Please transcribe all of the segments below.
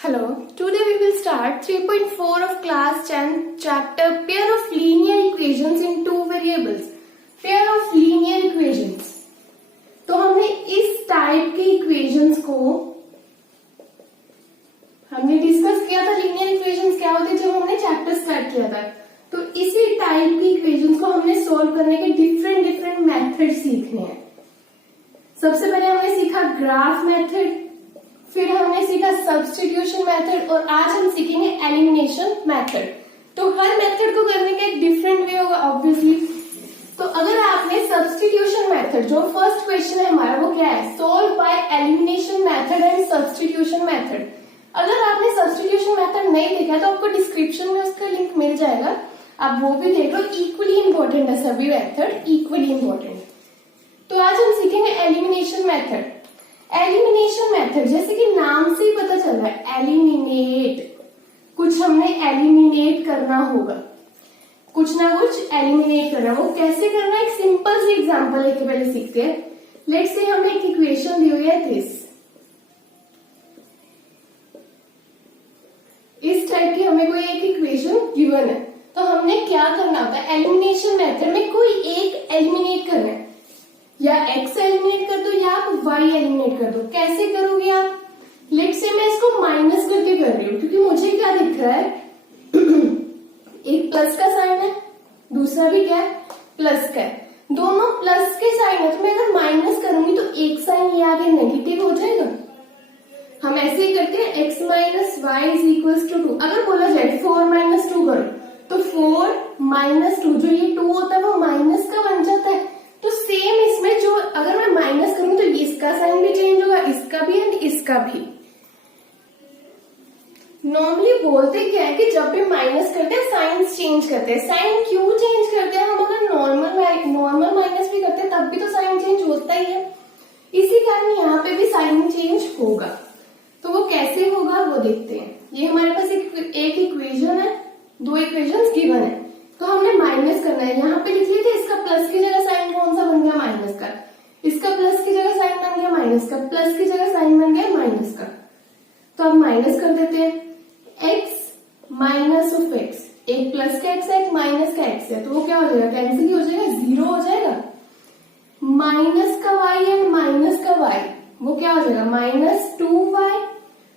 Hello, today we will start 3.4 of class 10 chapter pair of linear equations in two variables. Pair of linear equations. तो हमने इस type के equations को हमने discuss किया था। लीनियर इक्वेशंस क्या होते हैं जब हमने चैप्टर स्टार्ट किया था। तो इसी टाइप की इक्वेशंस को हमने सोल्व करने के डिफरेंट मेथड सीखने हैं। सबसे पहले हमने सीखा ग्राफ मेथड, फिर हमने सीखा सब्स्टिट्यूशन मेथड और आज हम सीखेंगे एलिमिनेशन मेथड। तो हर मेथड को करने का एक डिफरेंट वे होगा ऑब्वियसली। तो अगर आपने सब्स्टिट्यूशन मेथड, जो फर्स्ट क्वेश्चन है हमारा वो क्या है, solve by elimination method and substitution method. अगर आपने सब्स्टिट्यूशन मेथड नहीं देखा तो आपको डिस्क्रिप्शन में उसका लिंक मिल जाएगा, आप वो भी देख लो। इक्वली इंपॉर्टेंट है सभी मेथड, इक्वली इंपॉर्टेंट। तो आज हम सीखेंगे एलिमिनेशन मेथड। एलिमिनेशन मेथड जैसे कि नाम से ही पता चल रहा है, एलिमिनेट, कुछ हमने एलिमिनेट करना होगा, कुछ ना कुछ एलिमिनेट करना। वो कैसे करना है, एक सिंपल सी एग्जांपल लेके पहले सीखते हैं। लेट्स से हमें एक इक्वेशन दी हुई है दिस, इस टाइप की हमें कोई एक इक्वेशन गिवन है। तो हमने क्या करना होता है, एलिमिनेशन मेथड में कोई एक एलिमिनेट करना है, या x एलिमिनेट कर दो या आप y एलिमिनेट कर दो। कैसे करोगे आप, लेट से मैं इसको माइनस करके कर रही हूँ क्योंकि मुझे क्या दिख रहा है एक प्लस का साइन है, दूसरा भी क्या है प्लस का है, दोनों प्लस के साइन है। तो मैं अगर माइनस करूंगी तो एक साइन ये आगे नेगेटिव हो जाएगा। हम ऐसे ही करते हैं, x minus y is equal to 2। अगर बोला जाए 4 माइनस 2 करो तो 4 माइनस 2 जो ये 2 होता है वो माइनस का बन जाता है। तो सेम इसमें जो अगर मैं माइनस करूं तो इसका साइन भी चेंज होगा, इसका भी एंड इसका भी। नॉर्मली बोलते क्या है कि जब भी माइनस करते हैं साइन चेंज करते हैं। साइन क्यों चेंज करते हैं, हम अगर नॉर्मल माइनस भी करते हैं तब भी तो साइन चेंज होता ही है। इसी कारण यहाँ पे भी साइन चेंज होगा। तो वो कैसे होगा वो देखते हैं। ये हमारे पास एक इक्वेशन है, दो इक्वेशन गिवन है। तो हमने माइनस करना है, यहाँ पे लिख लेते इसका प्लस की जगह साइन कौन सा बन गया माइनस का, इसका प्लस की जगह साइन बन गया माइनस का, प्लस की जगह साइन बन गया माइनस का। तो अब माइनस कर देते हैं, x माइनस ऑफ x, एक प्लस का x है एक माइनस का x है, तो वो क्या हो जाएगा, कैंसिल ही हो जाएगा, जीरो हो जाएगा। माइनस का y एंड माइनस का y वो क्या हो जाएगा, माइनस 2y,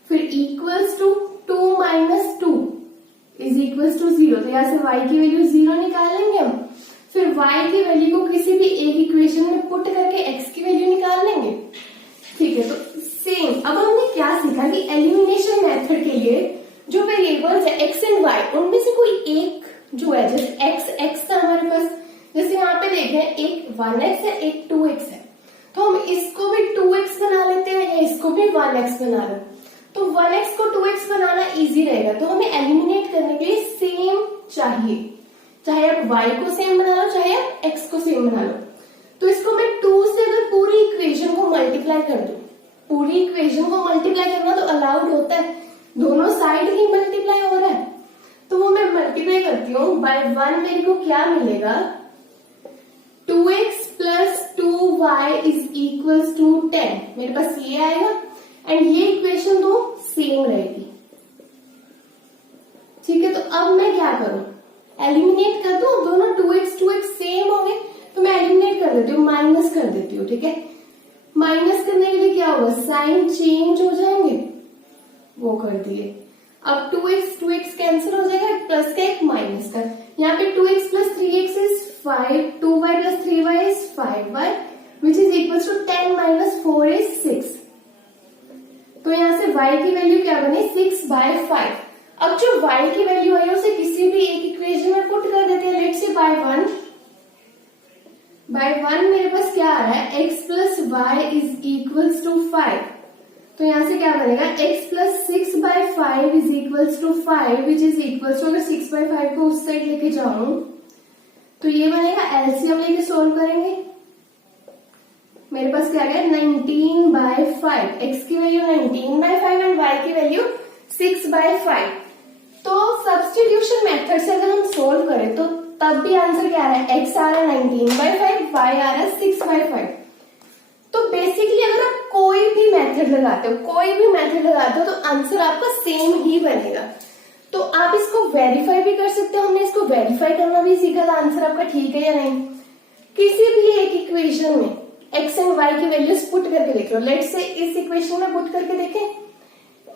फिर equals to 2 minus 2 is equal to 0। तो यहाँ से y की वैल्यू 0 निकालेंगे हम, फिर y की वैल्यू को किसी भी एक इक्वेशन में पुट करके x की वैल्यू निकाल लेंगे। ठीक है, तो सेम। अब हमने क्या सीखा कि एलिमिनेशन मेथड के लिए जो वेरिएबल्स है x एंड y, उनमें से कोई एक जो है, जैसे x था हमारे पास, जैसे यहाँ पे देखें एक 1x है एक 2x है, तो हम इसको भी 2x बना लेते हैं या इसको भी 1x बना लो। तो 1x को 2x बनाना इजी रहेगा। तो हमें एलिमिनेट करने के लिए सेम चाहिए, चाहे आप y को सेम बना लो चाहे आप x को सेम बना लो। तो इसको मैं 2 से अगर पूरी इक्वेशन को मल्टीप्लाई कर दूं, पूरी इक्वेशन को मल्टीप्लाई करना तो अलाउड होता है, दोनों साइड ही मल्टीप्लाई हो रहा है। तो वो मैं मल्टीप्लाई करती हूँ बाय 1, मेरे को क्या मिलेगा, 2x plus 2y is equal to 10। मेरे पास ये आएगा एंड ये इक्वेशन दो सेम रहेगी। ठीक है, तो अब मैं क्या करूं, एलिमिनेट कर दूं, दोनों 2x सेम हो गए तो मैं एलिमिनेट कर देती हूँ, माइनस कर देती हूँ। ठीक है, माइनस करने के लिए क्या होगा, साइन चेंज हो जाएंगे, वो कर दिए। अब 2x कैंसिल हो जाएगा, प्लस का एक माइनस का। यहाँ पे 2x plus 3x is 5, 2y plus 3y is 5y which is equal to 10 minus 4 is 6। तो यहाँ से y की वैल्यू क्या बनी, 6/5। अब जो y की वैल्यू आई उसे किसी भी एक इक्वेशन में पुट कर देते हैं। लेट्स से बाय 1 मेरे पास क्या आ रहा है, x plus y is equal to 5। तो यहाँ से क्या बनेगा, x plus 6/5 is equal to 5 which is equal to, अगर 6/5 को उस साइड लेके जाऊं तो ये बनेगा, एलसीएम लेके सोल्व करेंगे। मेरे पास क्या गया, 19/5, x की वैल्यू 19/5 एंड y की वैल्यू 6/5। तो सब्स्टिट्यूशन मेथड से अगर हम सोल्व करें तो तब भी आंसर क्या आ रहा है, x आ रहा है 19/5, y आ रहा है 6/5। तो बेसिकली अगर आप कोई भी मेथड मेथड लगाते हो, कोई भी मेथड लगाते हो तो आंसर आपका सेम ही बनेगा। तो आप इसको वेरीफाई भी कर सकते हो, हमने इसको वेरीफाई करना भी सीखा था आंसर आपका ठीक है या नहीं। किसी भी एक इक्वेशन में एक्स एंड वाई की वैल्यूज पुट करके देख लो। लेट्स से इस इक्वेशन में पुट करके देखें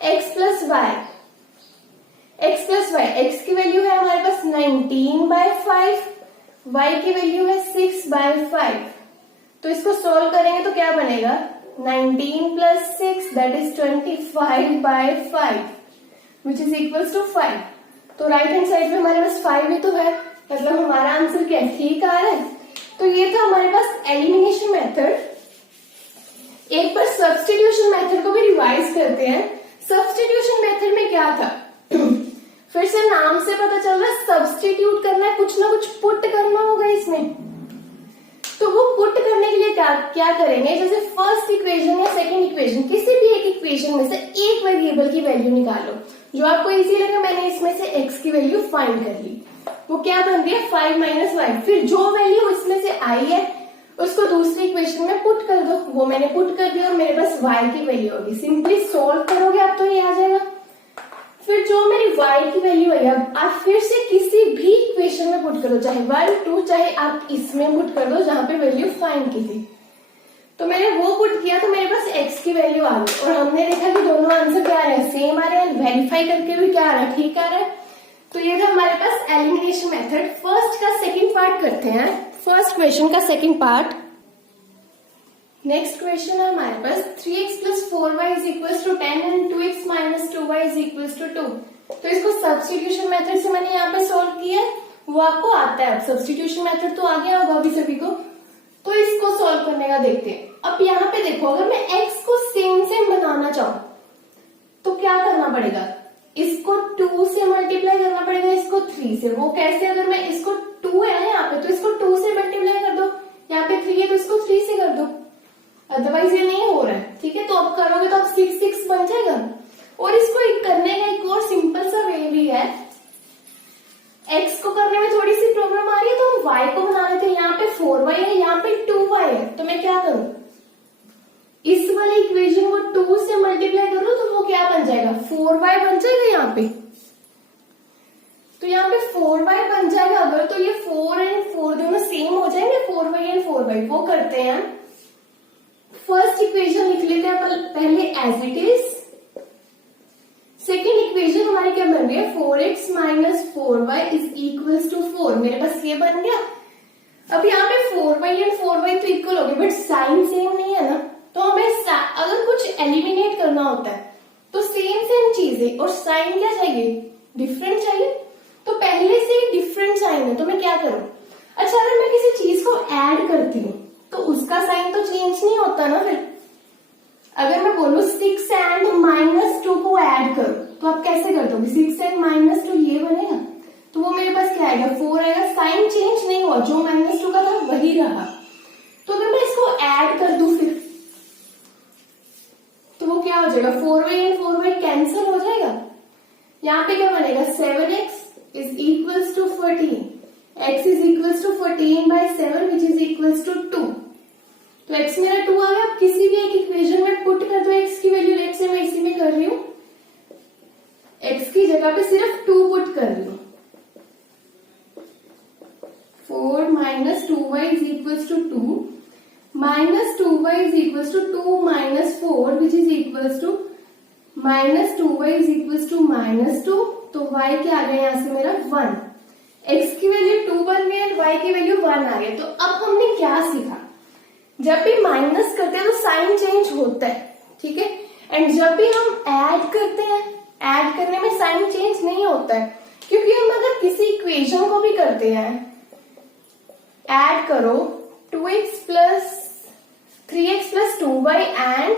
एक्स प्लस वाई, एक्स की वैल्यू है हमारे पास 19/5, वाई की वैल्यू है 6/5। तो इसको सोल्व करेंगे तो क्या बनेगा 19 + 6 that is 25/5 which is equals to 5। तो राइट हैंड साइड में हमारे पास 5 ही तो है, मतलब हमारा आंसर क्या है, ठीक आ रहा है। तो ये था हमारे पास एलिमिनेशन मेथड। एक बार सब्स्टिट्यूशन मेथड को भी रिवाइज करते हैं। सब्स्टिट्यूशन मेथड में क्या था फिर से नाम से पता चल रहा है सब्स्टिट्यूट करना है, कुछ ना कुछ पुट करना होगा इसमें। तो वो पुट करने के लिए क्या करेंगे, जैसे फर्स्ट इक्वेशन या सेकंड इक्वेशन, किसी भी एक इक्वेशन में से एक वेरिएबल की वैल्यू निकालो जो आपको इजी लगे। मैंने इसमें से x की वैल्यू फाइंड कर ली, वो क्या बन रही है 5 - 1। फिर जो वैल्यू इसमें से आई है उसको दूसरी इक्वेशन में पुट कर दो, वो मैंने पुट कर दिया और मेरे पास y की वैल्यू होगी। सिंपली सोल्व करोगे आप तो ये आ जाएगा। फिर जो मेरी y की वैल्यू है आप फिर से किसी भी इक्वेशन में पुट करो, चाहे 1, 2, चाहे आप इसमें पुट कर दो जहां पे वैल्यू फाइंड की थी। तो मैंने वो पुट किया तो मेरे पास x की वैल्यू आ गई और हमने देखा कि दोनों आंसर क्या आ रहे हैं, सेम आ रहे हैं। वेरीफाई करके भी क्या आ रहा है, ठीक आ रहा है। तो ये था हमारे पास एलिमिनेशन मेथड। फर्स्ट का सेकंड पार्ट करते हैं, फर्स्ट क्वेश्चन का सेकंड पार्ट। नेक्स्ट क्वेश्चन है हमारे पास 3x + 4y = 10 and 2x - 2y = 2। तो इसको सब्स्टिट्यूशन मेथड से मैंने यहाँ पे सोल्व किया है, वो आपको आता है। अब सब्स्टिट्यूशन मेथड तो आ गया होगा अभी सभी को, तो इसको सोल्व करने का देखते हैं। अब यहाँ पे देखो, अगर मैं x को सेम बनाना चाहूं तो क्या करना पड़ेगा, इसको 2 से मल्टीप्लाई करना पड़ेगा, इसको 3 से। वो कैसे, अगर मैं इसको 2 है ना यहाँ पे तो इसको 2 से मल्टीप्लाई कर दो, यहाँ पे 3 है तो इसको 3 से कर दो, अदरवाइज ये नहीं हो रहा है। ठीक है, तो अब करोगे तो अब 6 बन जाएगा। और इसको करने का एक और सिंपल सा वे भी है। x को करने में थोड़ी सी प्रॉब्लम आ रही है तो हम y को बना लेते हैं। यहाँ पे 4y है, यहाँ पे 2y है, तो मैं क्या करूं, इस वाले इक्वेशन को 2 से मल्टीप्लाई करूं तो वो क्या बन जाएगा 4y बन जाएगा यहाँ पे। तो यहाँ पे 4y बन जाएगा अगर, तो ये 4 एंड 4 दोनों सेम हो जाएंगे, 4y एंड 4y। वो करते हैं, फर्स्ट इक्वेशन लिख लेते हैं पहले as it is. Second equation हमारी क्या बन रही है 4x - 4y = 4। मेरे पास ये बन गया। अब यहाँ पे 4y एंड 4y तो इक्वल हो गए, बट साइन सेम नहीं है ना। तो हमें अगर कुछ एलिमिनेट करना होता है तो सेम चीजें और साइन क्या चाहिए, डिफरेंट चाहिए। तो पहले से ही डिफरेंट साइन है तो मैं क्या करूं, अच्छा अगर मैं किसी चीज को ऐड करती हूँ तो उसका साइन तो चेंज नहीं होता ना। फिर अगर मैं बोलूं 6 एंड -2 को ऐड करो तो आप कैसे कर दोगे, 6 एंड -2 ये बनेगा, तो वो मेरे पास क्या आएगा 4 आएगा। साइन चेंज नहीं हुआ, जो -2 का था वही रहा। तो अगर मैं इसको ऐड कर दूं फिर तो वो क्या हो जाएगा 4y एंड 4y कैंसिल हो जाएगा। यहाँ पे क्या बनेगा 7x = 14, x = 14/7 विच इज = 2। तो x मेरा 2 आ गया। अब किसी भी एक इक्वेशन में पुट कर दो x की वैल्यू, लेट से मैं इसी में कर रही हूँ, x की जगह पे सिर्फ 2 पुट कर रही हूँ। 4 - 2y = 2 -2y = 2 - 4 which is equals to -2y = -2। तो y क्या आ गया यहाँ से मेरा 1। x की वैल्यू 2 बन गई और y की वैल्यू 1 आ गई। तो अब हमने क्या सीखा, जब भी माइनस करते हैं तो साइन चेंज होता है, ठीक है। एंड जब भी हम ऐड करते हैं, ऐड करने में साइन चेंज नहीं होता है, क्योंकि हम अगर किसी इक्वेशन को भी करते हैं, ऐड करो 2x + 3x + 2y and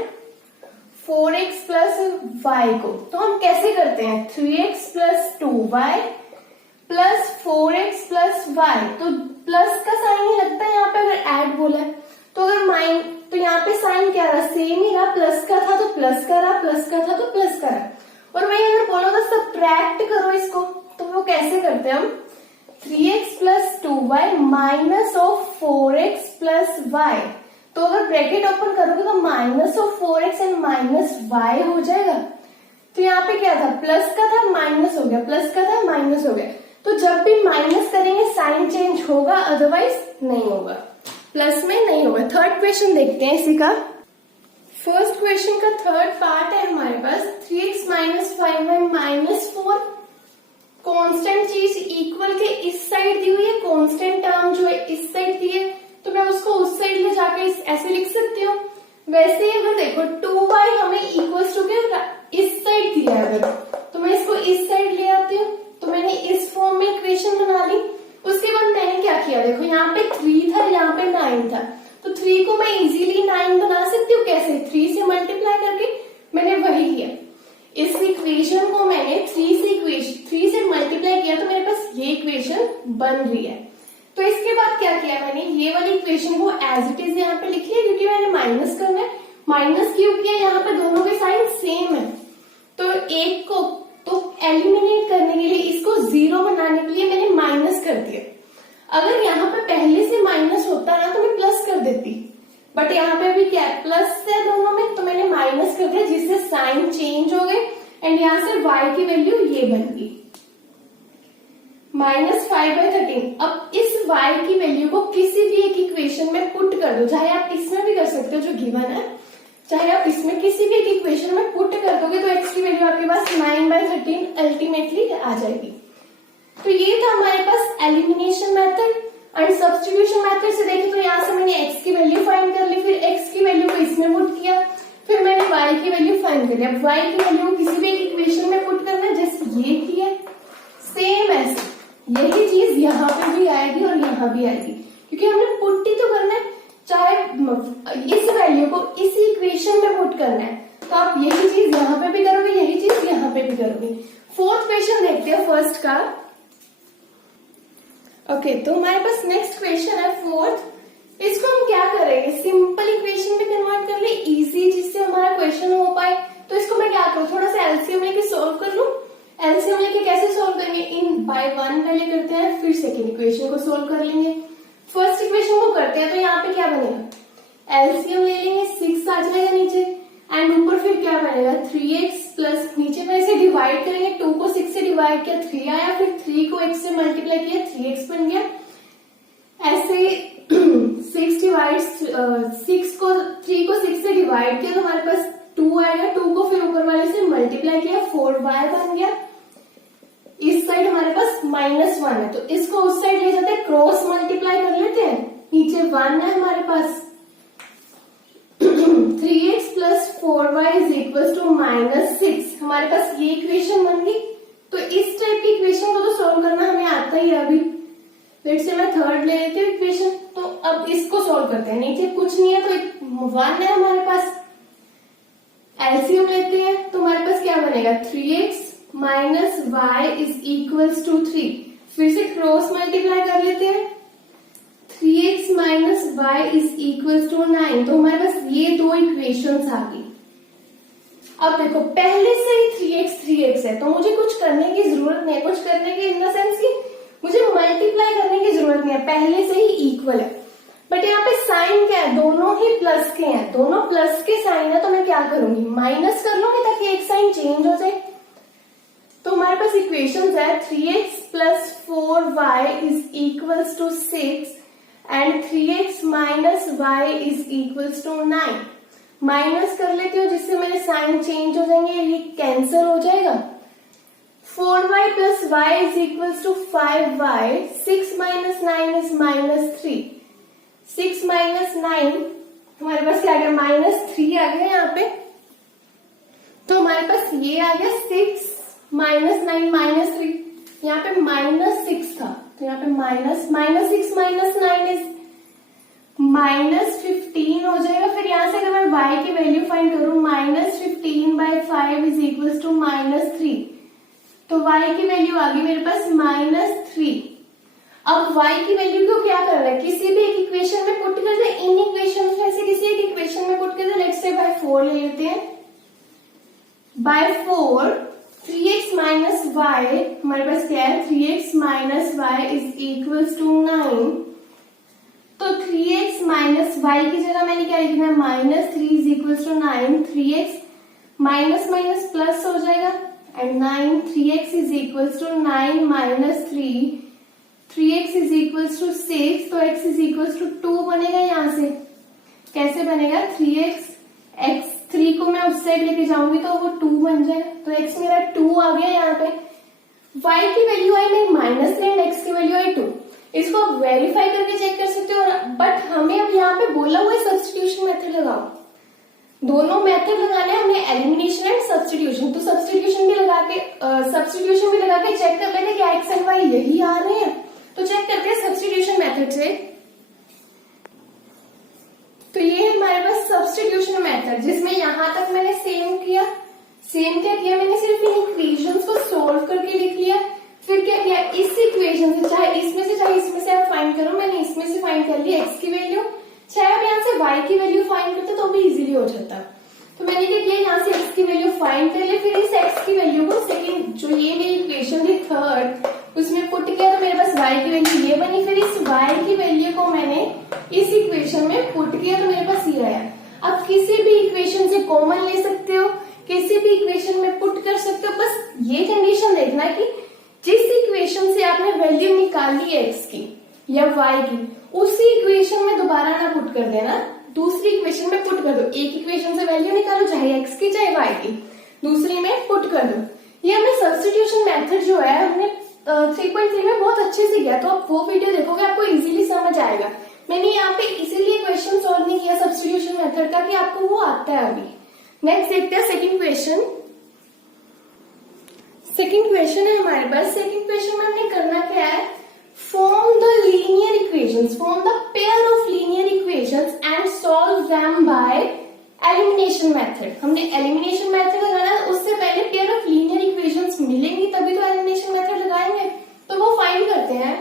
4x + y को, तो हम कैसे करते हैं 3x + 2y + 4x + y। तो प्लस का साइन ही लगता है यहाँ पे अगर ऐड बोला है। तो अगर तो यहाँ पे साइन क्या रहा, सेम ही रहा, प्लस का था तो प्लस का रहा, प्लस का था तो प्लस का रहा। और वही अगर बोलो तो सब्ट्रैक्ट करो इसको, तो वो कैसे करते हैं हम 3x + 2y - 4x + y। तो अगर ब्रैकेट ओपन करोगे तो -4x एंड -y हो जाएगा। तो यहाँ पे क्या था, प्लस का था माइनस हो गया, प्लस का था माइनस हो गया। तो जब भी माइनस करेंगे साइन चेंज होगा, अदरवाइज नहीं होगा, प्लस में नहीं होगा। थर्ड क्वेश्चन देखते हैं इसी का। फर्स्ट क्वेश्चन का थर्ड पार्ट है हमारे पास 3x - 5y - 4 कांस्टेंट चीज इक्वल के इस साइड दी हुई है, कांस्टेंट टर्म जो है इस साइड दी है, तो मैं उसको उस साइड ले जाके ऐसे लिख सकती हूँ। वैसे ही अगर देखो 2y हमें इक्वल्स टू के इस साइड दिया है अगर, तो मैं इसको इस साइड ले आती हूँ, तो मैंने इस फॉर्म में इक्वेशन बना ली। उसके बाद मैंने क्या किया, देखो यहाँ पे 3 था, यहाँ पे 9 था, तो 3 को मैं इजीली 9 बना सकती हूँ। कैसे, 3 से मल्टीप्लाई करके, मैंने वही किया। इस इक्वेशन को मैंने 3 से मल्टीप्लाई किया, तो मेरे पास ये इक्वेशन बन रही है। तो इसके बाद क्या किया मैंने, ये वाली इक्वेशन को एज इट इज यहाँ पे लिख लिया, क्योंकि मैंने माइनस करना है। माइनस क्यों किया, यहाँ पे दोनों के साइन सेम है, तो एक को तो एलिमिनेट करने के लिए, इसको 0 बनाने के लिए मैंने माइनस कर दिया। अगर यहाँ पे पहले से माइनस होता ना तो मैं प्लस कर देती, बट यहाँ पे भी क्या है, प्लस है दोनों में, तो मैंने माइनस कर दिया, जिससे साइन चेंज हो गए एंड यहाँ से y की वैल्यू ये बन गई -5/13। अब इस y की वैल्यू को किसी भी एक इक्वेशन में पुट कर दो, चाहे आप इसमें भी कर सकते हो जो गिवन है, चाहे आप इसमें किसी भी एक इक्वेशन में पुट कर दोगे, तो x की वैल्यू आपके पास 9/13 अल्टीमेटली आ जाएगी। तो ये था हमारे पास elimination method. And substitution method से देखें तो यहाँ से मैंने x की वैल्यू फाइंड कर ली, फिर x की वैल्यू को इसमें पुट किया, फिर मैंने y की वैल्यू फाइंड कर ली। अब y की वैल्यू को किसी भी एक इक्वेशन में पुट करना है, जैसे ये किया, सेम ऐसे यही चीज यहाँ पे भी आएगी और यहाँ भी आएगी, क्योंकि हमने पुट ही तो करना है, चाहे इस वैल्यू को इसी इक्वेशन में पुट करना है, तो आप यही चीज यहाँ पे भी करोगे, यही चीज यहाँ पे भी करोगे। फोर्थ क्वेश्चन देखते हैं फर्स्ट का। ओके, तो हमारे पास नेक्स्ट क्वेश्चन है फोर्थ। इसको हम क्या करेंगे, सिंपल इक्वेशन में कन्वर्ट कर ले, इजी, जिससे हमारा क्वेश्चन हो पाए। तो इसको मैं क्या करूँ, थोड़ा सा एलसीएम लेके सोल्व कर लूं। एलसीएम लेके कैसे सोल्व करेंगे, इन बाय 1 पहले करते हैं, फिर सेकेंड इक्वेशन को सोल्व कर लेंगे। फर्स्ट इक्वेशन को करते हैं, तो यहाँ पे क्या बनेगा, एलसीएम ले लेंगे, 6 आ जाएगा नीचे, एंड ऊपर फिर क्या बनेगा 3x प्लस, नीचे में इसे डिवाइड करेंगे, 2 को 6 से डिवाइड किया 3 आया, फिर 3 को x से मल्टीप्लाई किया 3x बन गया। ऐसे 3 को 6 से डिवाइड किया तो हमारे पास 2 आएगा, 2 को फिर ऊपर वाले से मल्टीप्लाई किया 4y बन गया। इस साइड हमारे पास -1 है, तो इसको उस साइड ले जाते हैं, क्रॉस मल्टीप्लाई कर लेते हैं, नीचे 1 है हमारे पास। 3x plus 4y is equal to -6, हमारे पास ये इक्वेशन बन गई। तो इस टाइप की इक्वेशन को तो सोल्व करना हमें आता ही है। अभी लेट्स से मैं थर्ड ले लेती हूँ इक्वेशन, तो अब इसको सोल्व करते हैं। नीचे कुछ नहीं है तो 1 है हमारे पास, एलसीएम लेते हैं, तो हमारे पास क्या बनेगा 3x minus y is equals to 3, फिर से क्रॉस मल्टीप्लाई कर लेते हैं, 3x minus y is equals to 9। तो हमारे पास ये दो इक्वेशंस आ गई। अब देखो पहले से ही 3x है, तो मुझे कुछ करने की जरूरत नहीं है, कुछ करने की इन द सेंस की मुझे मल्टीप्लाई करने की जरूरत नहीं है, पहले से ही इक्वल है। बट यहाँ पे साइन क्या है, दोनों ही प्लस के हैं, दोनों प्लस के साइन है, तो मैं क्या करूंगी माइनस कर लूंगी ताकि एक साइन चेंज हो जाए। तो हमारे पास इक्वेशंस है 3x plus 4y is equals to 6 and 3x minus y is equals to 9। Minus कर लेती हूँ जिससे मेरे साइन चेंज हो जाएंगे, ये कैंसिल हो जाएगा। 4y plus y is equals to 5y, 6 minus 9 is -3, 6 minus 9 हमारे पास क्या आ गया -3 आ गया यहाँ पे। तो हमारे पास ये आ गया 6 माइनस 9 -3, यहाँ पे -6 था, तो यहाँ पे -6 माइनस 9 इज -15 हो जाएगा। फिर यहाँ से अगर मैं y की वैल्यू फाइंड करूं, -15/5 इज इक्वल्स टू -3, तो y की वैल्यू आ गई मेरे पास -3। अब y की वैल्यू को क्या करना है, किसी भी एक इक्वेशन में पुट कर दे, इन इक्वेशन में से किसी एक इक्वेशन में पुट कर दे। लेट्स से बाय 4 ले लेते हैं, बाय 4 3x माइनस y, हमारे पास क्या है 3x minus y is equals to 9। तो 3x माइनस वाई की जगह मैंने क्या लिखना है, -3 is equal to 9, 3x minus minus plus हो जाएगा and 9, 3x is equal to 9 minus 3x is equal to 6, तो x इज इक्वल टू 2 बनेगा। यहां से कैसे बनेगा, 3 को मैं उस साइड लेके जाऊंगी तो वो 2 बन जाएगा, तो x मेरा 2 आ गया। यहाँ पे y की वैल्यू आई मेरी -3 एंड x की वैल्यू आई 2। इसको आप वेरीफाई करके चेक कर सकते हो, बट हमें अब यहाँ पे बोला हुआ है सब्स्टिट्यूशन मेथड लगाओ। दोनों मेथड लगाने हैं हमें, एलिमिनेशन एंड सब्स्टिट्यूशन। तो सब्स्टिट्यूशन भी लगा के चेक कर लेंगे क्या x एंड y यही आ रहे हैं। तो चेक करते हैं सब्स्टिट्यूशन मेथड से। तो ये है हमारे पास सब्स्टिट्यूशन मेथड, जिसमें यहां तक मैंने सेम क्या किया, मैंने सिर्फ इन इक्वेशंस को सोल्व करके लिख लिया। फिर क्या किया, इस इक्वेशन से चाहे इसमें से आप फाइंड करो, मैंने इसमें से फाइंड कर ली x की वैल्यू, चाहे आप यहाँ से y की वैल्यू फाइंड करते तो भी इजीली हो जाता। तो मैंने क्या किया, यहाँ से x की वैल्यू फाइंड कर ली, फिर इस x की वैल्यू को सेकंड जो ये मेरी इक्वेशन थी थर्ड, उसमें पुट किया तो मेरे पास y की वैल्यू ये बनी। फिर इस y की वैल्यू को मैंने इस इक्वेशन में पुट किया तो मेरे पास ये आया। अब किसी भी इक्वेशन से कॉमन ले सकते हो, किसी भी इक्वेशन में पुट कर सकते हो, बस ये कंडीशन देखना कि जिस इक्वेशन से आपने वैल्यू निकाली है x की या y की, उसी इक्वेशन में दोबारा ना पुट कर देना, दूसरी इक्वेशन में पुट कर दो। एक इक्वेशन से वैल्यू निकालो, चाहे x की चाहे y की, दूसरी में पुट कर दो। ये हमें सब्स्टिट्यूशन मेथड जो है हमने 3.3 में बहुत अच्छे से किया, तो आप वो वीडियो देखोगे आपको इजीली समझ आएगा। मैंने यहाँ पे इसीलिए क्वेश्चन सॉल्व नहीं किया सब्स्टिट्यूशन मेथड का कि आपको वो आता है अभी। नेक्स्ट देखते हैं सेकंड क्वेश्चन। सेकंड क्वेश्चन है हमारे पास। सेकंड क्वेश्चन में हमने करना क्या है, form the linear equations, form the pair of linear equations and solve them by elimination method. हमने एलिमिनेशन मेथड लगाना है, उससे पहले पेयर ऑफ लीनियर इक्वेशंस मिलेंगी तभी तो एलिमिनेशन मेथड लगाएंगे। तो वो फाइंड करते हैं।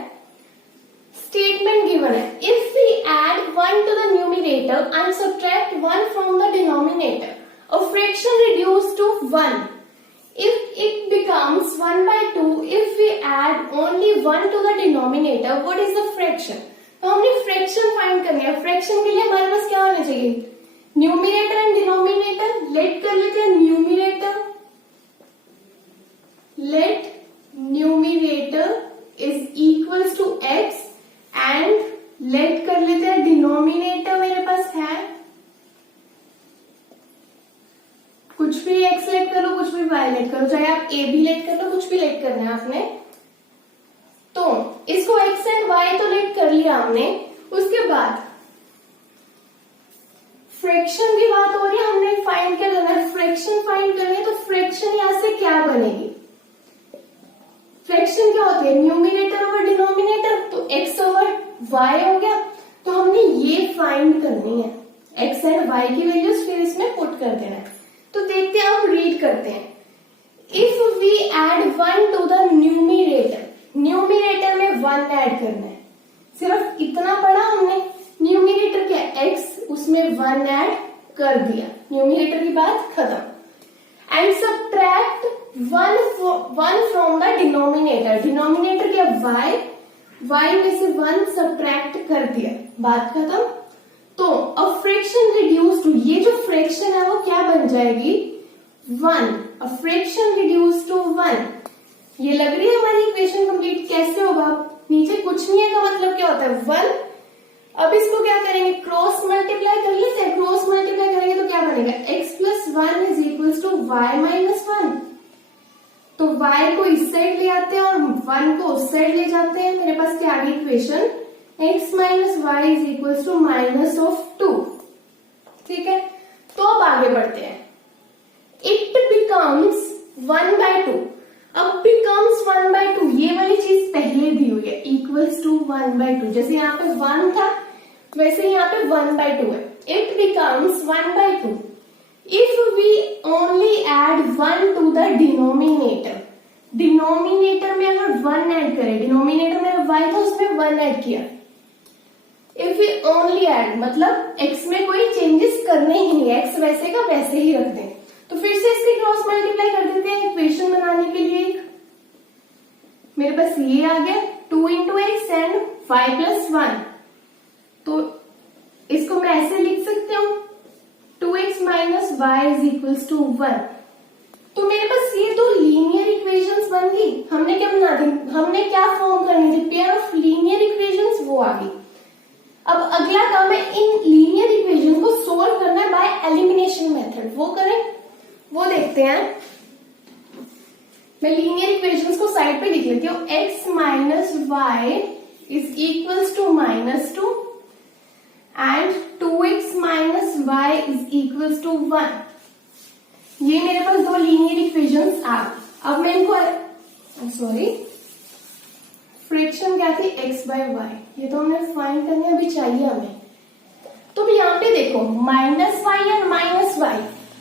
स्टेटमेंट गिवन है, if we add 1 to the numerator and subtract 1 from the denominator, a fraction reduced to 1, if it becomes 1/2 if we add only 1 to the denominator, what is the fraction? तो हमने fraction find करनी है। Fraction के लिए हमारे पास क्या होना चाहिए, न्यूमरेटर एंड डिनोमिनेटर। लेट कर लेते हैं numerator, let numerator is equals to x and let कर लेते हैं डिनोमिनेटर मेरे पास है, कुछ भी x लेट कर लो, कुछ भी y लेट करो, चाहे आप a भी लेट कर लो, कुछ भी लेट करना है आपने। तो इसको x एंड y तो लेट कर लिया हमने। उसके बाद फ्रैक्शन की बात हो रही है, हमने फाइंड क्या करना है, फ्रैक्शन फाइंड करनी है। तो फ्रैक्शन यहां से क्या बनेगी, फ्रैक्शन क्या होती है, न्यूमरेटर ओवर डिनोमिनेटर, तो x ओवर y हो गया। तो हमने ये फाइंड करनी है, x एंड y की वैल्यूज, फिर इसमें पुट कर देना है। तो देखते हैं, हम रीड करते हैं। If we add 1 to the numerator, numerator में 1 ऐड करना है, सिर्फ इतना पढ़ा हमने। न्यूमरेटर क्या x, उसमें 1 ऐड कर दिया, न्यूमरेटर की बात खत्म। And subtract 1 from the denominator, denominator क्या y में से 1 सब्ट्रैक्ट कर दिया, बात खत्म। तो अ फ्रैक्शन रिड्यूस टू, ये जो फ्रैक्शन है वो क्या बन जाएगी, 1। A fraction reduce to 1। ये लग रही है हमारी इक्वेशन कंप्लीट। कैसे होगा, नीचे कुछ नहीं है का मतलब क्या होता है 1। अब इसको क्या करेंगे, क्रॉस मल्टीप्लाई कर लेते हैं। क्रॉस मल्टीप्लाई करेंगे तो क्या बनेगा, x plus 1 is equal to y minus 1। तो y को इस साइड ले आते हैं और 1 को उस साइड ले जाते हैं। मेरे पास क्या आ गई equation, x minus y is equal to minus of 2। ठीक है, तो अब आगे बढ़ते हैं। It becomes 1/2। अब बिकम्स 1/2, ये वाली चीज पहले दी हुई है, इक्वल्स टू 1/2। जैसे यहाँ पे 1 था वैसे यहाँ पे 1/2 है। It becomes 1/2 if we only add 1 to the denominator. Denominator में अगर 1 ऐड करें, डिनोमिनेटर में y था उसमें 1 ऐड किया। इफ वी ओनली एड मतलब x में कोई चेंजेस करने ही नहीं, x वैसे का वैसे ही रख दें। तो फिर से इसकी क्रॉस मल्टीप्लाई कर देते हैं इक्वेशन बनाने के लिए। मेरे पास ये आ गया 2 into x and y plus 1। तो इसको मैं ऐसे लिख सकती हूँ 2x minus y is equals to 1। तो मेरे पास ये दो लीनियर इक्वेशंस बन गई। हमने क्या बना दी, हमने क्या फॉर्म करनी थी, पेयर ऑफ लीनियर इक्वेशंस, वो आ गई। अब अगला काम है इन लीनियर इक्वेशन को सोल्व करना है बाय एलिमिनेशन मेथड। वो करें, वो देखते हैं। मैं लीनियर इक्वेशंस को साइड पे लिख लेती हूँ। x minus y is equals to -2 and 2x minus y is equals to 1। ये मेरे पास दो लीनियर इक्वेशंस आ गई। अब मैं इनको फ्रैक्शन क्या थी, x बाय वाई, ये तो हमने फाइंड करने अभी चाहिए हमें। तो यहाँ पे देखो -y और -y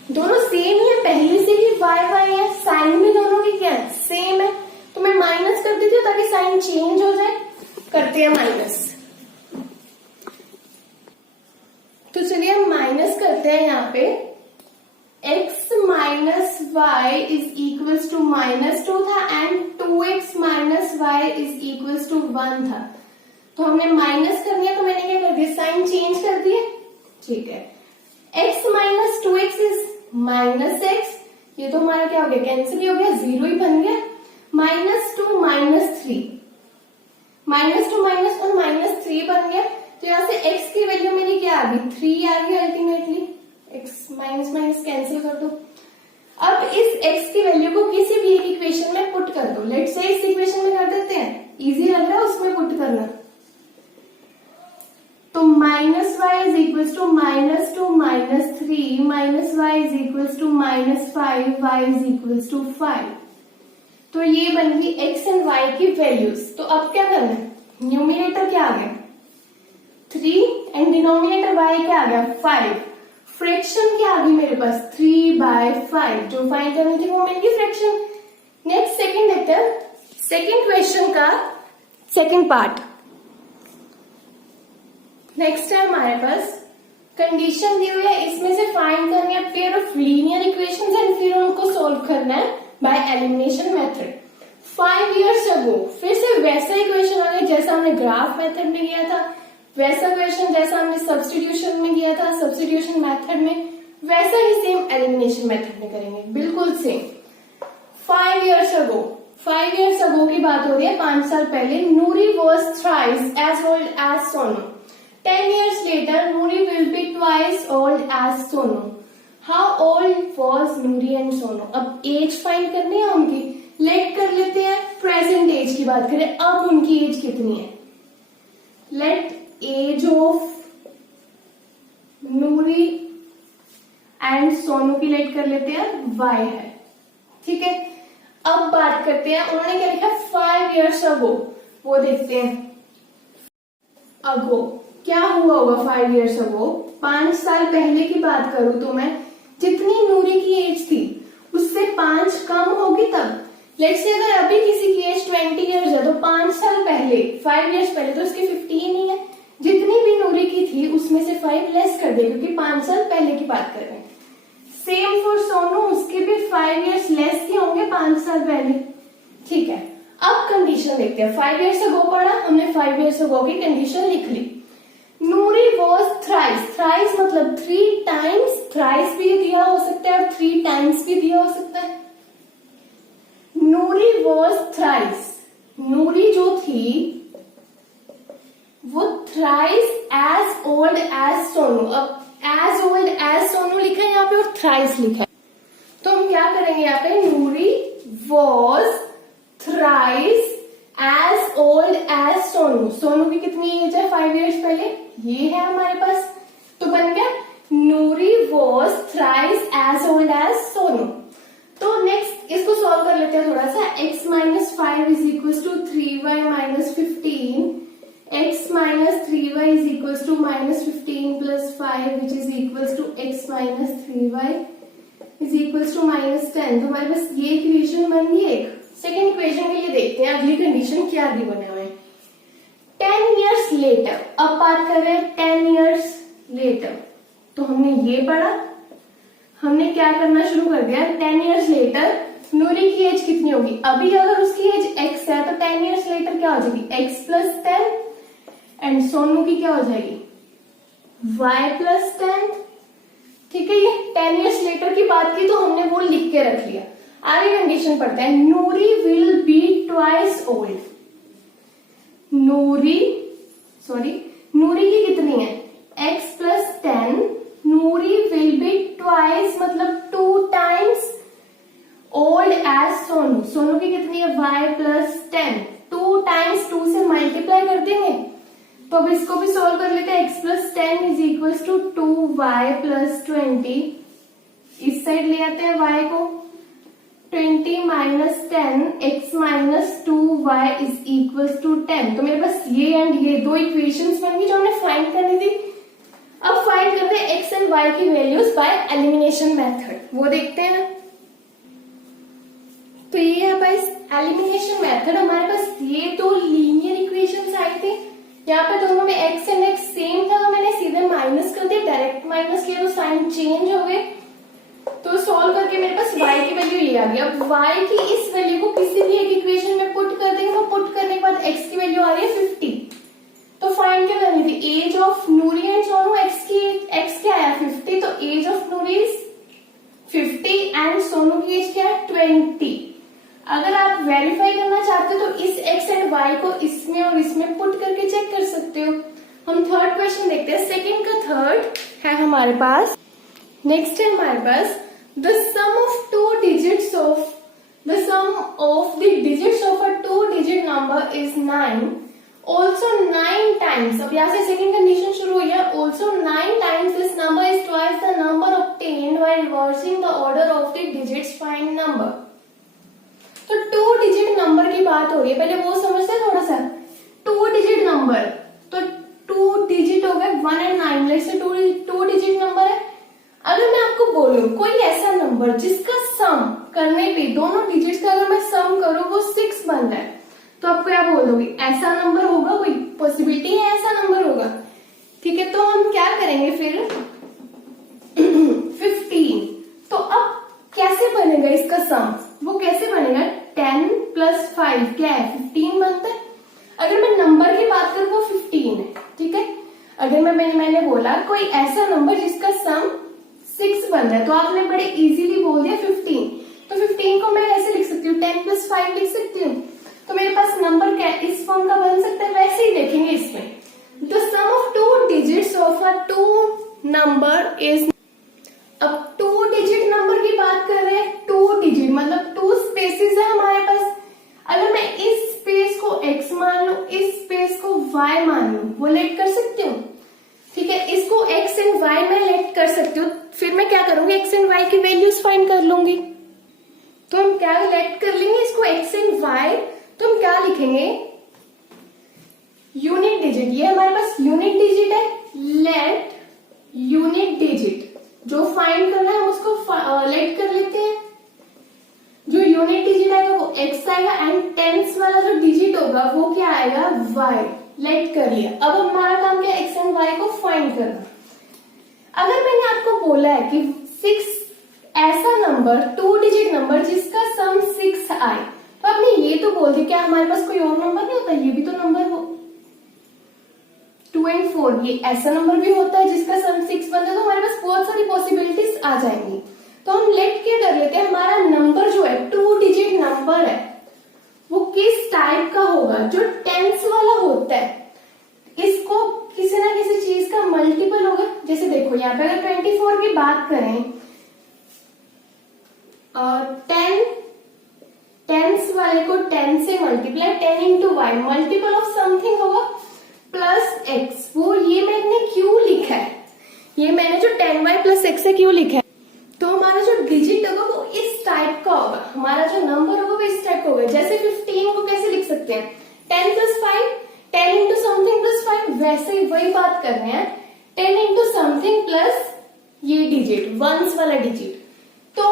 दोनों सेम ही है, पहले से ही y है, साइन भी दोनों की क्या है, सेम है। तो मैं माइनस कर देती हूँ ताकि साइन चेंज हो जाए। करते हैं माइनस। तो चलिए हम माइनस करते हैं। यहाँ पे x minus y is equals to -2 था and 2x minus y is equals to 1 था। तो हमने माइनस करनी है, तो मैंने क्या कर दिया, साइन चेंज कर दिए। ठीक है, x minus 2x is -x, ये तो हमारा क्या हो गया, कैंसिल ही हो गया, 0 ही बन गया। -2 -3, -2 माइनस और -3 बन गया। तो यहाँ से x की वैल्यू मेरी क्या आ गई, 3 आ गई ultimately. x minus minus cancel कर दो। अब इस x की वैल्यू को किसी भी एक इक्वेशन में पुट कर दो। लेट्स से इस इक्वेशन में कर देते हैं, इजी लग रहा है उसमें पुट करना। तो -y is equals to -2 -3 -y is equals to -5 y is equals to 5। तो ये बन गई x एंड y की वैल्यूज। तो अब क्या करना है, न्यूमिनेटर क्या आ गया 3 एंड डिनोमिनेटर y क्या आ गया 5। फ्रैक्शन क्या आ गई मेरे पास 3/5, जो फाइंड करनी थी वो मिल गई फ्रैक्शन। नेक्स्ट सेकंड देखते हैं, सेकंड क्वेश्चन का सेकंड पार्ट। नेक्स्ट है हमारे पास कंडीशन दी हुई है, इसमें से फाइंड करनी है pair of linear equations and फिर उनको सॉल्व करना है बाय एलिमिनेशन मेथड। 5 years अगो फिर से वैसा इक्वेशन आ गया जैसा हमने ग्राफ मेथड में किया था, वैसा क्वेश्चन जैसा हमने सब्स्टिट्यूशन में किया था, सब्स्टिट्यूशन मेथड में, वैसा ही सेम एलिमिनेशन मेथड में करेंगे, बिल्कुल सेम। 5 years अगो की बात हो रही है, 5 साल पहले। Noori was thrice as old as Sonu. 10 years later, Nuri will be twice old as Sonu. How old was Nuri and Sonu? अब एज फाइंड करनी है उनकी, लेट कर लेते हैं प्रेजेंट एज की बात करें। अब उनकी एज कितनी है, let age of Noori and Sonu की लेट कर लेते हैं y है। ठीक है, अब बात करते हैं उन्होंने क्या लिखा 5 years अगो, वो देखते हैं। अगो क्या हुआ होगा 5 years अगो, 5 साल पहले की बात करूं तो मैं, जितनी नूरी की एज थी उससे 5 कम होगी तब। लेट्स से अगर अभी किसी की एज 20 years है तो 5 साल पहले 5 years पहले तो उसकी 15 ही है। जितनी भी नूरी की थी उसमें से 5 लेस कर दे, क्योंकि 5 साल पहले की बात कर रहे हैं। सेम फॉर सोनू, उसके भी 5 years लेस के होंगे 5 साल पहले। ठीक है, अब कंडीशन देखते हैं। 5 years अगो पढ़ा हमने, 5 years अगो की कंडीशन लिख ली। नूरी वॉज थ्राइस, थ्राइस मतलब 3 times, थ्राइस भी दिया हो सकता है और 3 times भी दिया हो सकता है। नूरी वॉज थ्राइस, नूरी जो थी वो thrice as old as Sonu. अब एज ओल्ड एज सोनू लिखा है यहाँ पे और थ्राइस लिखा है, तो हम क्या करेंगे यहाँ पे, Noori was thrice as old as Sonu. Sonu की कितनी एज है 5 years पहले, ये है हमारे पास। तो बन गया Noori was thrice as old as Sonu. तो नेक्स्ट इसको सॉल्व कर लेते हैं थोड़ा सा। x minus 5 is equal to 3y minus 15, x minus 3y is equal to minus 15 plus 5 which is equal to x minus 3y is equal to minus 10। तो हमारे पास ये इक्वेशन बन गई एक। सेकेंड इक्वेशन के लिए देखते हैं अगली कंडीशन क्या आगे बने हुए हैं। 10 years later, अब बात कर रहे हैं 10 years later। तो हमने ये पढ़ा, हमने क्या करना शुरू कर दिया, 10 years later नूरी की एज कितनी होगी। अभी अगर उसकी एज x है तो 10 years later क्या हो जाएगी, x प्लस 10 एंड सोनू की क्या हो जाएगी y प्लस 10। ठीक है, ये 10 years लेटर की बात की तो हमने वो लिख के रख लिया। आगे कंडीशन पढ़ते हैं। नूरी विल बी ट्वाइस ओल्ड। नूरी की कितनी है? x plus 10। Noori will be twice मतलब 2 times old as Sonu. Sonu की कितनी है? y plus 10। 2 टाइम्स 2 से मल्टीप्लाई कर देंगे तो अब इसको भी सोल्व कर लेते हैं। x plus 10 is equal to 2y plus 20। इस साइड ले आते हैं y को। 20 minus 10 x minus 2y is equal to 10। तो मेरे पास ये एंड ये दो इक्वेशंस बन गई जो हमने फाइंड करनी थी। अब फाइंड करते हैं x एंड y की वैल्यूज बाय एलिमिनेशन मेथड। वो देखते हैं ना। तो ये है भाई एलिमिनेशन मेथड। हमारे पास ये दो लीनियर इक्वेशंस आई थी। यहाँ पे दोनों में x एंड x सेम था तो मैंने सीधे माइनस कर दिया। डायरेक्ट माइनस किया तो साइन चेंज हो गए। तो सॉल्व करके मेरे पास y की वैल्यू ये आ गई। अब y की इस वैल्यू को किसी भी एक इक्वेशन में पुट कर देंगे। वो पुट करने के बाद x की वैल्यू आ रही है 50। तो फाइंड क्या करनी थी? Age of Noori and Sonu. x क्या आया? 50। तो age of Noori is 50 and Sonu की एज क्या है? 20। अगर आप वेरीफाई करना चाहते हो तो इस x एंड y को इसमें और इसमें पुट करके चेक कर सकते हो। हम थर्ड क्वेश्चन देखते हैं। सेकंड का थर्ड है हमारे पास। नेक्स्ट है हमारे पास the sum of the digits of a 2 digit number is 9। Also 9 times. अब यहाँ से सेकंड कंडीशन शुरू हुई है। Also 9 times this number is twice the number obtained while reversing the order of the digits find number. तो 2 digit number की बात हो रही है। पहले वो समझते हैं थोड़ा सा। 2 digit नंबर तो 2 digit हो गए 1 and 9। Let's say 2 digit number है। अगर मैं आपको बोलूं कोई ऐसा नंबर जिसका सम करने पे दोनों डिजिट्स का अगर मैं सम करूं वो 6 बन रहा है तो आप क्या बोलोगे? ऐसा नंबर होगा? कोई पॉसिबिलिटी है ऐसा नंबर होगा? ठीक है, तो हम क्या करेंगे फिर 15। तो अब कैसे बनेगा इसका सम? वो कैसे बनेगा? 10 प्लस 5 क्या है? 15 बनता है। अगर मैं नंबर की बात करूं वो 15 है। ठीक है, अगर मैंने बोला कोई ऐसा नंबर जिसका सम 6 बन रहा है तो आपने बड़े इजीली बोल दिया 15। तो 15 को मैं ऐसे लिख सकती हूँ 10 प्लस 5 लिख सकती हूँ। तो मेरे पास नंबर क्या इस फॉर्म का बन सकता है। वैसे ही देखेंगे इसमें the sum of 2 digits of a 2 number is. अब 2 digit नंबर की बात कर रहे हैं। 2 digit मतलब 2 स्पेसेस है हमारे पास। अगर मैं इस स्पेस को x मान लू, इस स्पेस को y मान लू, वो लेट कर सकती हूँ। ठीक है, इसको x एंड y में लेट कर सकती हूँ। फिर मैं क्या करूंगी? x एंड y की वैल्यूज फाइंड कर लूंगी। तो हम क्या लेट कर लेंगे इसको x एंड y। तो हम क्या लिखेंगे? Unit digit. ये हमारे पास यूनिट डिजिट है। लेट यूनिट डिजिट जो फाइंड करना है हम उसको लेट कर लेते हैं। जो यूनिट डिजिट आएगा वो x आएगा एंड टेंस वाला जो डिजिट होगा वो क्या आएगा? y। लेट कर लिया। अब हमारा काम क्या है? x एंड y को फाइंड करना। अगर मैंने आपको बोला है कि 6 ऐसा नंबर 2 digit नंबर जिसका सम 6 आए तो आपने ये तो बोल दिया क्या हमारे पास कोई और नंबर नहीं होता? ये भी तो नंबर हो 2 and 4 ये ऐसा नंबर भी होता है जिसका सम 6 बनता है। तो हमारे पास बहुत सारी पॉसिबिलिटीज आ जाएंगी। तो हम लेट क्या कर लेते हैं? हमारा नंबर जो है 2 digit नंबर है वो किस टाइप का होगा? जो टेंस वाला होता है। इसको किसी ना किसी चीज का मल्टीपल होगा। जैसे देखो यहाँ पे अगर 24 की बात करें 10 वाले को 10 से multiply 10 into y multiple of something होगा प्लस एक्स। वो ये मैंने क्यों लिखा है? ये मैंने जो 10y प्लस एक्स है क्यों लिखा है? तो हमारा जो डिजिट होगा वो इस टाइप का होगा। हमारा जो नंबर होगा वो इस टाइप का होगा। जैसे 15 को कैसे लिख सकते हैं? 10 प्लस 5 10 इंटू समथिंग प्लस 5। वैसे ही वही बात कर रहे हैं 10 इंटू समथिंग प्लस ये डिजिट वंस वाला डिजिट। तो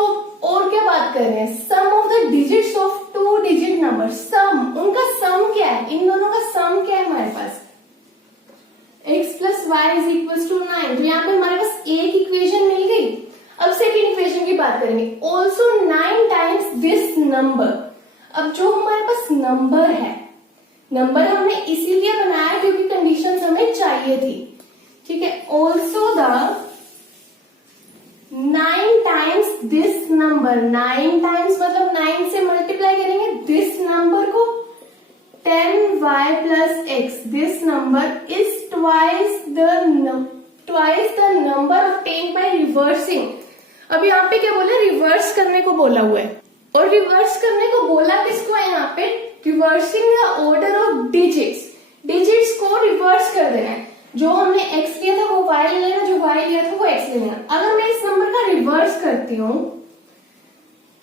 और क्या बात कर रहे हैं? Sum of the digits of 2 digit number. Sum उनका सम क्या है? इन दोनों का सम क्या है हमारे पास? x plus y is equal to 9। तो यहाँ पे हमारे पास एक इक्वेशन मिल गई। अब सेकेंड इक्वेशन की बात करेंगे। Also 9 times this number. अब जो हमारे पास नंबर है, नंबर हमने इसीलिए बनाया क्योंकि कंडीशंस हमें चाहिए थी ठीक है। Also the 9 times this number, 9 times मतलब 9 से मल्टीप्लाई करेंगे दिस नंबर को, 10y plus x, this number is twice the number obtained by reversing. अब यहाँ पे क्या बोला, रिवर्स करने को बोला हुआ है, और रिवर्स करने को बोला किसको है यहाँ पे, reversing the order of digits, digits को रिवर्स कर देना है। जो हमने x लिया था वो y ले लेना, जो y लिया था वो x ले लेना। अगर मैं इस नंबर का रिवर्स करती हूँ,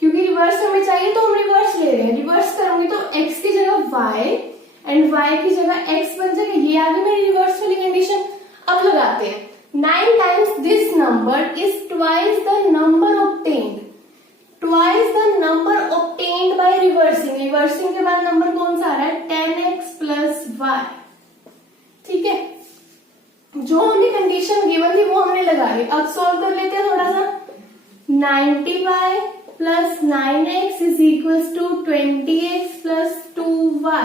क्योंकि रिवर्स हमें चाहिए तो हम रिवर्स ले रहे हैं, रिवर्स करूंगी तो x की जगह y एंड y की जगह x बन जाएगा। ये आ गई मेरी रिवर्स वाली कंडीशन। अब लगाते हैं, 9 times this number is twice the number obtained, twice the number obtained by reversing. Reversing के बाद नंबर कौन सा आ रहा है, 10x प्लस y। ठीक है, जो हमने कंडीशन गिवन थी वो हमने लगा ली। अब सॉल्व कर लेते हैं थोड़ा सा। 90y plus 9x is equals to 20x plus 2y।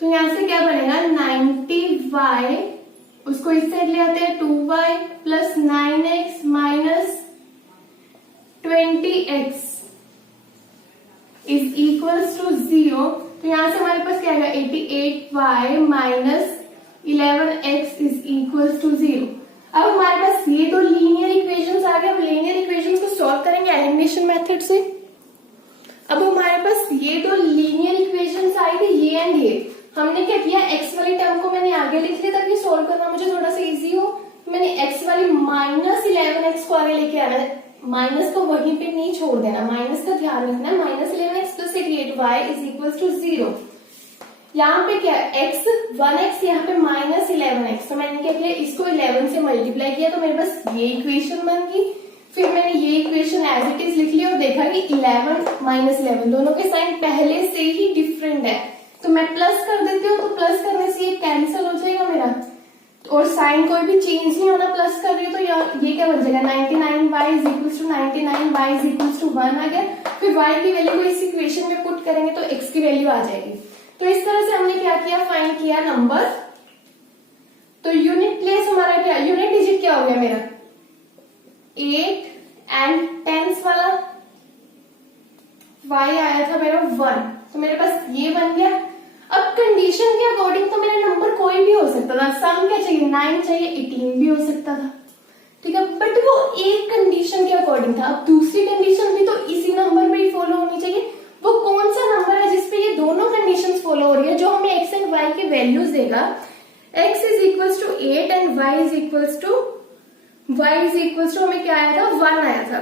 तो यहां से क्या बनेगा, 90y, उसको इस साइड ले आते हैं, 2y plus 9x minus 20x is equals to 0। तो यहां से हमारे पास क्या आएगा, 88y minus 11x is equals to 0। अब हमारे पास ये दो लीनियर इक्वेशंस आ गए। अब लीनियर इक्वेशंस को सॉल्व करेंगे एलिमिनेशन मेथड से। अब हमारे पास ये दो लीनियर इक्वेशंस आई थी, ये एंड ये। हमने क्या किया, x वाली टर्म को मैंने आगे लिख लिया ताकि सॉल्व करना मुझे थोड़ा सा इजी हो। मैंने x वाली माइनस 11x को आगे लेके आना है, माइनस को वहीं पे नहीं छोड़ देना, माइनस का ध्यान रखना है। Minus 11x plus 88y is equals to 0। यहाँ पे क्या x 1x, यहाँ पे माइनस 11x। तो मैंने क्या किया, इसको 11 से मल्टीप्लाई किया तो मेरे पास ये इक्वेशन बन गई। फिर मैंने ये इक्वेशन एज इट इज लिख लिया और देखा कि 11 माइनस 11 दोनों के साइन पहले से ही डिफरेंट है, तो मैं प्लस कर देती हूँ। तो प्लस करने से ये कैंसिल हो जाएगा मेरा, और साइन कोई भी चेंज नहीं होना, प्लस कर रही हूँ। तो ये क्या बन जाएगा, 99y is equals to 99y is equals to 1 आ गया। फिर y की वैल्यू को इस इक्वेशन में पुट करेंगे तो x की वैल्यू आ जाएगी। तो इस तरह से हमने क्या किया, फाइंड किया नंबर। तो यूनिट प्लेस हमारा क्या, यूनिट डिजिट क्या हो गया मेरा, 8 एंड 10 वाला y आया था मेरा 1, तो मेरे पास ये बन गया। अब कंडीशन के अकॉर्डिंग तो मेरा नंबर कोई भी हो सकता था। सम क्या चाहिए, 9 चाहिए, 18 भी हो सकता था। ठीक है, बट वो एक कंडीशन के अकॉर्डिंग था। अब दूसरी कंडीशन भी तो इसी नंबर में ही फॉलो होनी चाहिए। वो कौन सा नंबर है जिसपे ये दोनों कंडीशंस फॉलो हो रही है, जो हमें x एंड y के वैल्यूज देगा। x is equals to 8 and y is equals to हमें क्या आया था, 1 आया था।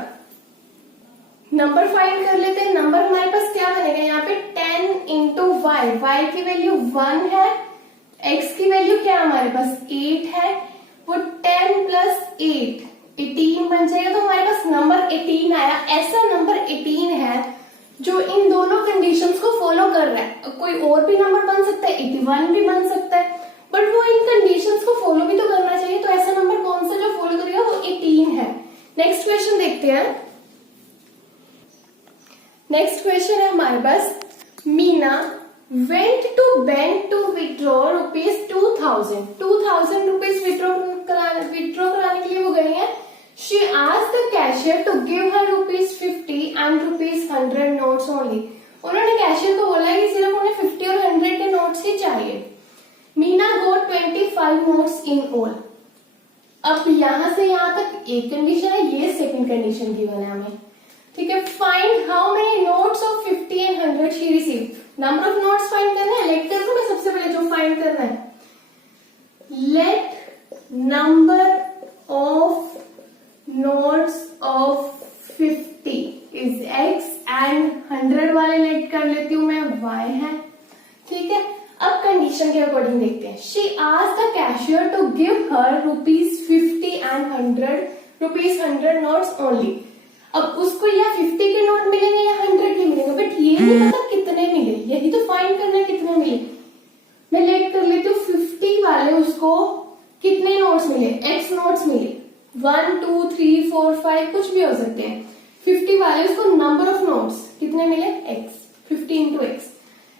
नंबर फाइंड कर लेते हैं। नंबर हमारे पास क्या बनेगा, यहाँ पे 10 इंटू y की वैल्यू 1 है, x की वैल्यू क्या हमारे पास 8 है, वो 10 प्लस 8 18 बन जाएगा। तो हमारे पास नंबर 18 आया। ऐसा नंबर 18 है जो इन दोनों कंडीशंस को फॉलो कर रहा है। कोई और भी नंबर बन सकता है, 81 भी बन सकता है, बट वो इन कंडीशंस को फॉलो भी तो करना चाहिए। तो ऐसा नंबर कौन सा जो फॉलो करेगा, वो 18 है। नेक्स्ट क्वेश्चन देखते हैं। नेक्स्ट क्वेश्चन है हमारे पास, Meena went to bank to withdraw rupees 2000 rupees withdraw कराने के लिए वो गई है। She asked the cashier to give her ₹50 and ₹100 notes only. उन्होंने कैशियर को बोला है कि सिर्फ उन्हें 50 और 100 के नोट्स ही चाहिए। Meena got 25 notes in all. अब यहां से यहां तक एक कंडीशन है, ये सेकंड कंडीशन गिवन है हमें। ठीक है, find how many notes of 50 and 100 she received. Number of notes find करना है। लेट कर दो मैं सबसे पहले जो फाइंड करना है, let number of notes of 50 is x and 100 वाले लेट कर लेती हूं मैं, y है। ठीक है, अब कंडीशन के अकॉर्डिंग देखते हैं। She asked the cashier to give her ₹50 and ₹100 notes only. अब उसको या 50 के नोट मिलेंगे या 100 के मिलेंगे, बट ये नहीं पता कितने मिले, यही तो फाइंड करना है कितने मिले। मैं लेट कर लेती हूँ 50 वाले, उसको कितने नोट्स मिले, x नोट्स मिले, 1 2 3 4 5 कुछ भी हो सकते हैं। 50 वाले उसको नंबर ऑफ नोट्स कितने मिले, x 50 इंटू x।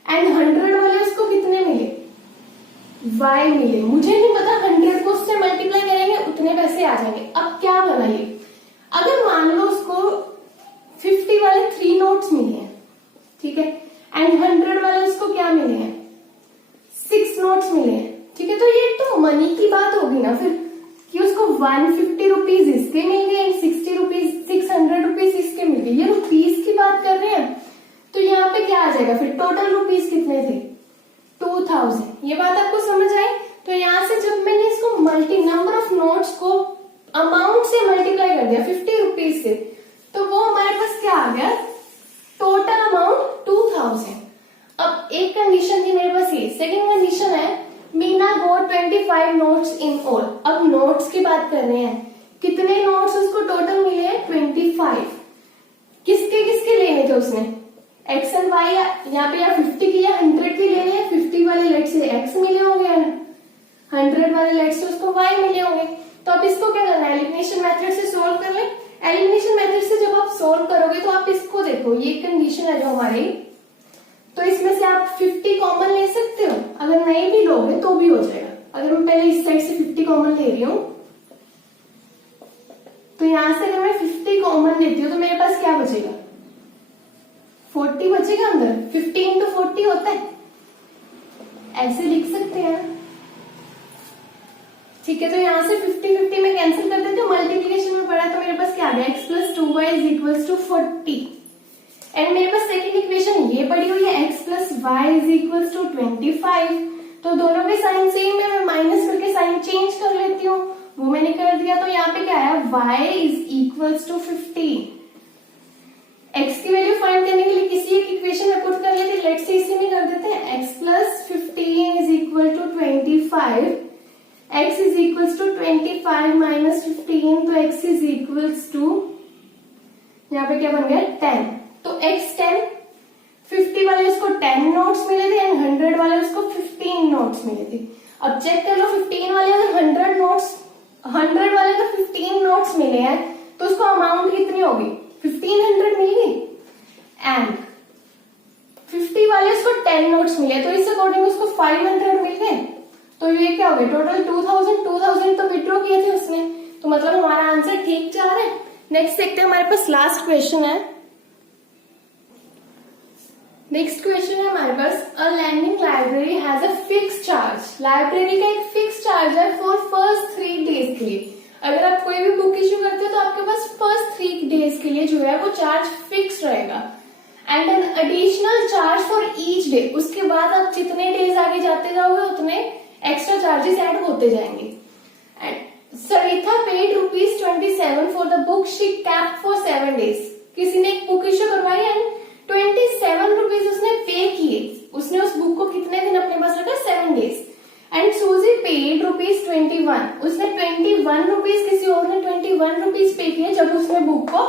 एंड 100 वाले उसको कितने मिले, y मिले, मुझे नहीं पता 100 को उससे मल्टीप्लाई करेंगे उतने पैसे आ जाएंगे। अब क्या बनाइए, अगर मान लो उसको 50 वाले 3 नोट्स मिले हैं, ठीक है, एंड 100 वाले उसको क्या मिले हैं, 6 नोट्स मिले हैं, ठीक है, तो ये तो मनी की बात होगी ना फिर, कि उसको 150 रुपीज इसके मिल गए, 60 रुपीज 600 रुपीज इसके मिल गए, ये रुपीज की बात कर रहे हैं। तो यहाँ पे क्या आ जाएगा फिर, टोटल रुपीज कितने थे, 2000। ये बात आपको समझ आई। तो यहाँ से जब मैंने इसको नंबर ऑफ नोट्स को अमाउंट से मल्टीप्लाई कर दिया 50 रुपीज से, तो वो हमारे पास क्या आ गया, टोटल अमाउंट 2000। अब एक कंडीशन थी मेरे पास ये, सेकंड कंडीशन है मीना गोट 25 नोट्स इन ऑल। अब नोट्स की बात कर रहे हैं, कितने नोट्स उसको टोटल मिले हैं, 25। किसके किसके लेने थे उसने, एक्स एंड वाई, यहाँ पे या 50 की या 100 की लेने हैं। 50 वाले लेट से एक्स मिले होंगे, 100 वाले लेट से उसको वाई मिले होंगे। तो अब इसको क्या करना है, एलिमिनेशन मेथड से सोल्व कर ले। एलिमिनेशन मेथड से जब आप सोल्व करोगे तो आप इसको देखो, ये कंडीशन है जो हमारी, तो इसमें से आप 50 कॉमन ले सकते हो, अगर नहीं भी लोगे तो भी हो जाएगा। अगर मैं पहले इस साइड से 50 कॉमन ले रही हूं, तो यहां से अगर मैं 50 कॉमन लेती हूँ तो मेरे पास क्या बचेगा, 40 बचेगा अंदर। 50 इंटू 40 होता है, ऐसे लिख सकते हैं, ठीक है। तो यहां से 50 में कैंसिल कर देते हो, मल्टीप्लीकेशन में पड़ा तो मेरे पास क्या आ गया, x plus 2y is equals to 40। And मेरे पास सेकंड इक्वेशन ये पड़ी हुई है, x plus y is equals to 25। तो दोनों के साइन सेम है, मैं माइनस करके साइन चेंज कर लेती हूँ, वो मैंने कर दिया। तो यहाँ पे क्या आया, y is equals to 15। x की वैल्यू फाइंड करने के लिए किसी एक इक्वेशन में पुट कर लेते, लेट से इसी में कर देते हैं, x plus 15 is equal to 25, x is equals to 25 minus 15, तो x इज इक्वल्स टू, यहाँ पे क्या बन गया 10। तो x 10, 50 वाले उसको 10 नोट्स मिले थे एंड 100 वाले उसको 15 नोट्स मिले थे। अब चेक कर लो, 15 वाले अगर 100 नोट्स, 100 वाले अगर 15 नोट्स मिले हैं तो उसको अमाउंट कितनी होगी, 1500 मिल गई। एंड 50 वाले उसको 10 नोट्स मिले, तो इस अकॉर्डिंग उसको 500 मिल गए। तो ये क्या हो गया, टोटल 2000 तो विड्रॉ किए थे उसने, तो मतलब हमारा आंसर ठीक जा रहा है। नेक्स्ट देखते हैं, हमारे पास लास्ट क्वेश्चन है। नेक्स्ट क्वेश्चन है हमारे पास, a lending library has a fix charge. Library का एक फिक्स चार्ज है फॉर फर्स्ट 3 डेज के लिए। अगर आप कोई भी बुक इश्यू करते हो तो आपके पास फर्स्ट 3 डेज के लिए जो है वो चार्ज फिक्स रहेगा, and an additional charge for each day. उसके बाद आप जितने डेज आगे जाते जाओगे उतने एक्स्ट्रा चार्जेस ऐड होते जाएंगे। And Sarita paid ₹27 for the book she kept for 7 days. किसी ने एक बुक इश्यू करवाई एंड 27 रुपीज उसने पे किए, उसने उस बुक को कितने दिन अपने पास रखा, 7 डेज। एंड सूजी पेड ₹21, उसने 21 रुपीज, किसी और ने 21 रुपीज पे किए जब उसने बुक को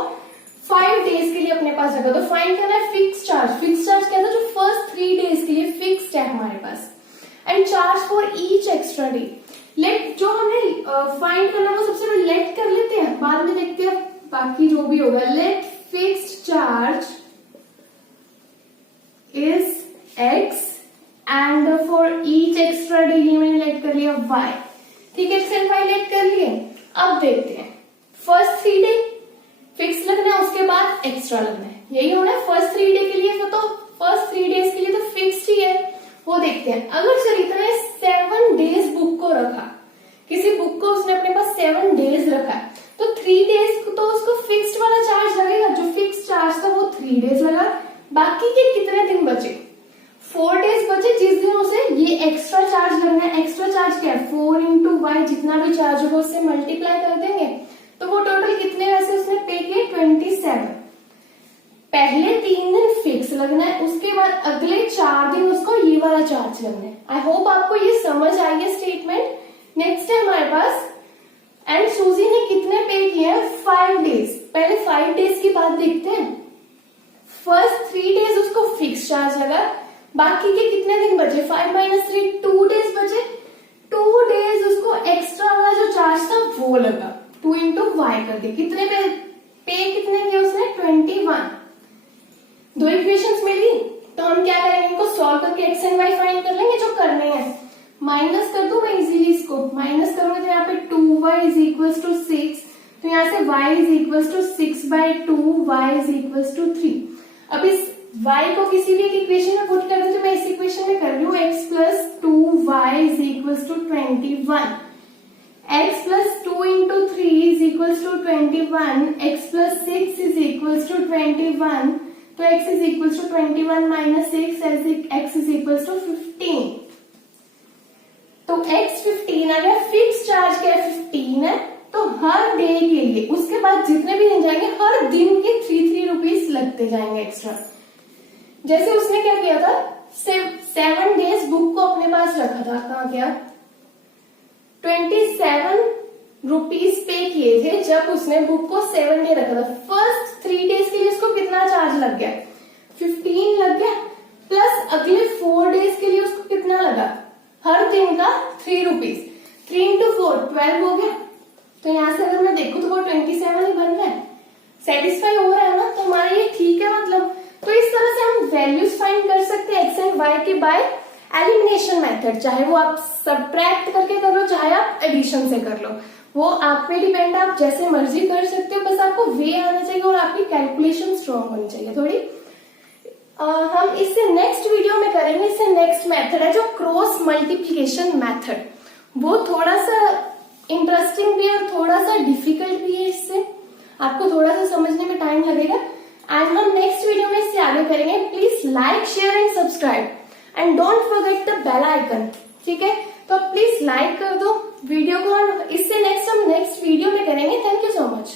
5 डेज के लिए अपने पास रखा। तो फाइंड करना है फिक्स चार्ज। फिक्स चार्ज क्या था, जो फर्स्ट 3 डेज के लिए फिक्स्ड है हमारे पास, and charge for each extra day. Let जो हमें फाइंड करना है वो सबसे पहले लेट कर लेते हैं, बाद में देखते हैं बाकी जो भी होगा। Let fixed charge is x and for each extra day, ये मैंने लेट कर लिया y, ठीक है, x एंड y लेट कर लिए। अब देखते हैं, फर्स्ट 3 डे फिक्स लगना है, उसके बाद एक्स्ट्रा लगना है, यही होना है। फर्स्ट 3 डे के लिए वो तो फर्स्ट 3 डेज के लिए तो फिक्स्ड ही है, वो देखते हैं। अगर सरिता ने 7 डेज बुक को रखा, किसी बुक को उसने अपने पास 7 डेज रखा, तो 3 डेज तो उसको फिक्स्ड वाला चार्ज लगेगा, जो फिक्स्ड चार्ज था वो 3 डेज लगा। बाकी के कितने दिन बचे, 4 डेज बचे, जिस दिन उसे ये एक्स्ट्रा चार्ज लगना है। एक्स्ट्रा चार्ज क्या है, 4 इंटू वाई, जितना भी चार्ज होगा उससे मल्टीप्लाई कर देंगे, तो वो टोटल कितने वैसे उसने पे किए, 27। पहले 3 दिन फिक्स लगना है, उसके बाद अगले 4 दिन उसको ये वाला चार्ज लगना है। आई होप आपको ये समझ आई है स्टेटमेंट। नेक्स्ट है हमारे पास, एंड सूजी ने कितने पे किए हैं, 5 डेज। पहले 5 डेज की बात देखते हैं। फर्स्ट 3 डेज उसको फिक्स चार्ज लगा, बाकी के कितने दिन बचे, 5 माइनस 3, 2 डेज बचे। 2 डेज उसको एक्स्ट्रा वाला जो चार्ज था वो लगा, 2 इंटू वाई कर दिया। कितने पे कितने किए उसने, 21। 2 इक्वेशंस मिली, तो हम क्या करेंगे, इनको सॉल्व करके एक्स एंड वाई फाइंड कर लेंगे जो करने हैं। माइनस कर दूं मैं इजीली इसको, माइनस करूंगा तो यहाँ पे 2y इज इक्वल टू 6, तो यहाँ से y is equal to 6/2, y is equal to 3। अब इस y को किसी भी एक इक्वेशन में पुट कर दूं, तो मैं इस इक्वेशन में कर रही हूँ x plus 2y is equal to 21, x plus 2 into 3 is equal to 21, x plus 6 is equal to 21, तो x is equal to 21 minus 6, x is equal to 15। तो x 15 आ गया, फिक्स चार्ज क्या है 15 है, तो हर डे के लिए उसके बाद जितने भी दिन जाएंगे हर दिन के 3 रुपीज लगते जाएंगे एक्स्ट्रा। जैसे उसने क्या किया था, 7 डेज बुक को अपने पास रखा था, कहाँ गया, 27 रुपीज पे किए थे जब उसने बुक को 7 डे रखा था। फर्स्ट 3 डेज के लिए उसको कितना चार्ज लग गया, 15 लग गया, प्लस अगले 4 डेज के लिए उसको कितना लगा, हर दिन का 3 रुपीज, 3 इंटू 4 12 हो गया। तो यहाँ से अगर मैं देखूं तो वो 27 ही बन रहा है, सेटिस्फाई हो रहा है ना, तो हमारा ये ठीक है मतलब। तो इस तरह से हम वैल्यूज फाइंड कर सकते हैं एक्स एंड वाई के बाय एलिमिनेशन मेथड, चाहे वो आप सब्ट्रैक्ट करके कर लो चाहे आप एडिशन से कर लो, वो आप पे डिपेंड है, आप जैसे मर्जी कर सकते हो, बस आपको वे आना चाहिए और आपकी कैलकुलेशन स्ट्रॉन्ग होनी चाहिए थोड़ी। हम इससे नेक्स्ट वीडियो में करेंगे, इससे नेक्स्ट मेथड है जो क्रॉस मल्टीप्लीकेशन मेथड, वो थोड़ा सा इंटरेस्टिंग भी है और थोड़ा सा डिफिकल्ट भी है, इससे आपको थोड़ा सा समझने में टाइम लगेगा, एंड हम नेक्स्ट वीडियो में इससे आगे करेंगे। Please like share and subscribe and don't forget the bell icon, ठीक है, तो प्लीज लाइक कर दो वीडियो को, और इससे नेक्स्ट हम नेक्स्ट वीडियो में करेंगे। Thank you so much.